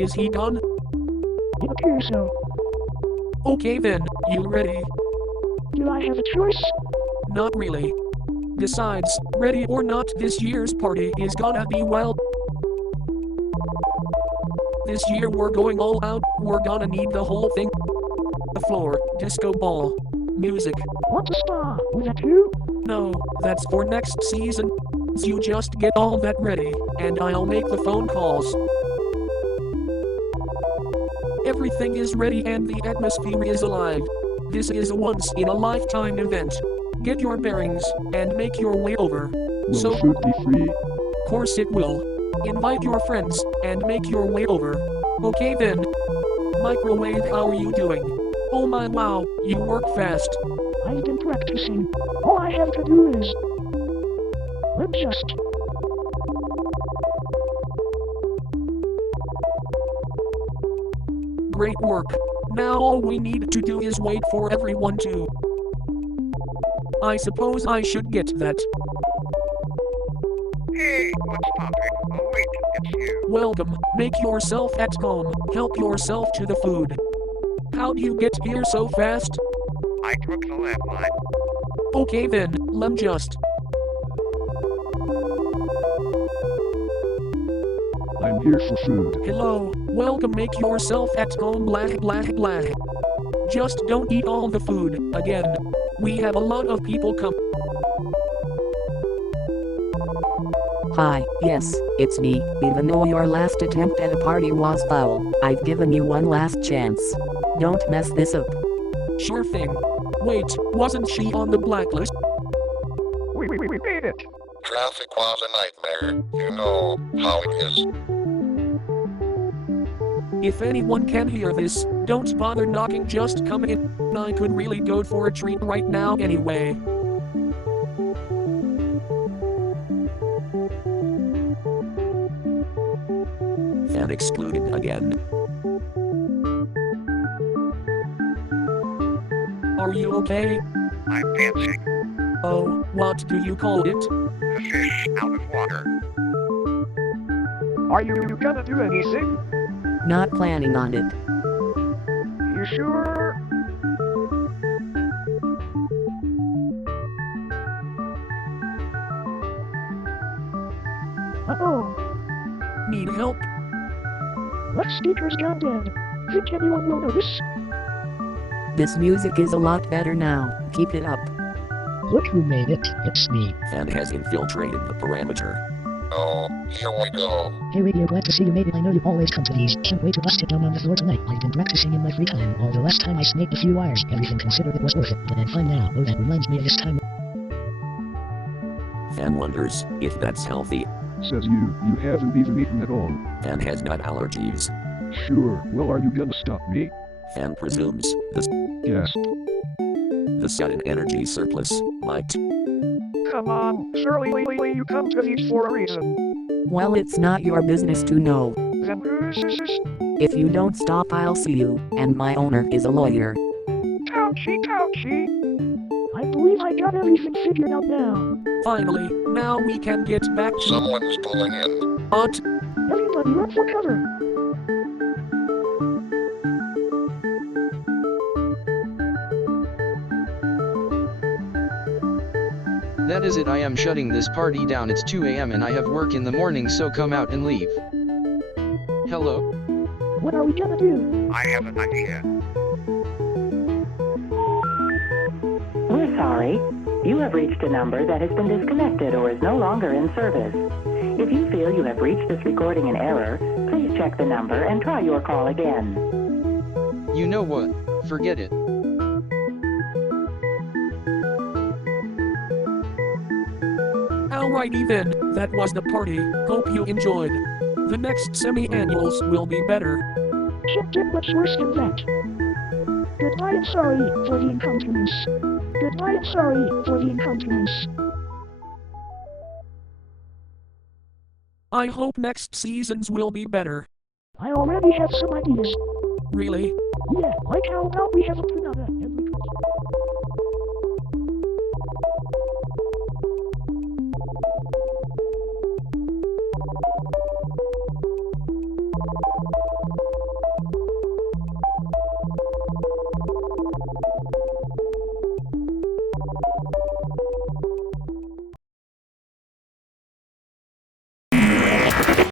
Is he done? It appears so. Okay then, you ready? Do I have a choice? Not really. Besides, ready or not, this year's party is gonna be wild. This year we're going all out, we're gonna need the whole thing. The floor, disco ball, music. Want a star with a two? No, that's for next season. So you just get all that ready, and I'll make the phone calls. Everything is ready and the atmosphere is alive. This is a once-in-a-lifetime event. Get your bearings, and make your way over. Will food be free? Course it will. Invite your friends, and make your way over. Okay then. Microwave, how are you doing? Oh my wow, you work fast. I've been practicing. All I have to do is... adjust. Great work. Now all we need to do is wait for everyone to... I suppose I should get that. Hey, what's poppin'? Oh wait, it's you. Welcome, make yourself at home, help yourself to the food. How'd you get here so fast? I took the left line. Okay then, lem just. I'm here for food. Hello, welcome, make yourself at home, blah blah blah. Just don't eat all the food, again. We have a lot of people come. Hi, yes, it's me. Even though your last attempt at a party was foul, I've given you one last chance. Don't mess this up. Sure thing. Wait, wasn't she on the blacklist? We made it. Traffic was a nightmare. You know how it is. If anyone can hear this, don't bother knocking, just come in. I could really go for a treat right now anyway. Fan excluded again. Are you okay? I'm dancing. Oh, what do you call it? The fish out of water. Are you gonna do anything? Not planning on it. You sure? Uh-oh. Need help? What speaker's gone dead? Think anyone will notice? This music is a lot better now. Keep it up. Look who made it. It's me. Fan has infiltrated the parameter. Oh, here we go. Hey Radio, glad to see you made it. I know you always come to these. Can't wait to bust it down on the floor tonight. I've been practicing in my free time. Although last time I snaked a few wires, everything considered it was worth it. But I'm fine now. Oh, that reminds me of this time. Fan wonders if that's healthy. Says you haven't even eaten at all. Fan has nut allergies. Sure, well, are you gonna stop me? Fan presumes Yes. the sudden energy surplus might. Come on, surely you come to these for a reason. Well, it's not your business to know. Then who's this? If you don't stop, I'll sue you, and my owner is a lawyer. Ouchie, ouchie. I believe I got everything figured out now. Finally, now we can get back to Someone's pulling in. But Everybody run for cover. That is it, I am shutting this party down. It's 2 a.m. and I have work in the morning, so come out and leave. Hello? What are we gonna do? I have an idea. We're sorry. You have reached a number that has been disconnected or is no longer in service. If you feel you have reached this recording in error, please check the number and try your call again. You know what? Forget it. alrighty then, that was the party. Hope you enjoyed. The next semi-annuals will be better. Can't get much worse than that. Goodbye and sorry for the inconvenience. Goodbye and sorry for the inconvenience. I hope next seasons will be better. I already have some ideas. Really? Yeah, like how about we have a pinata?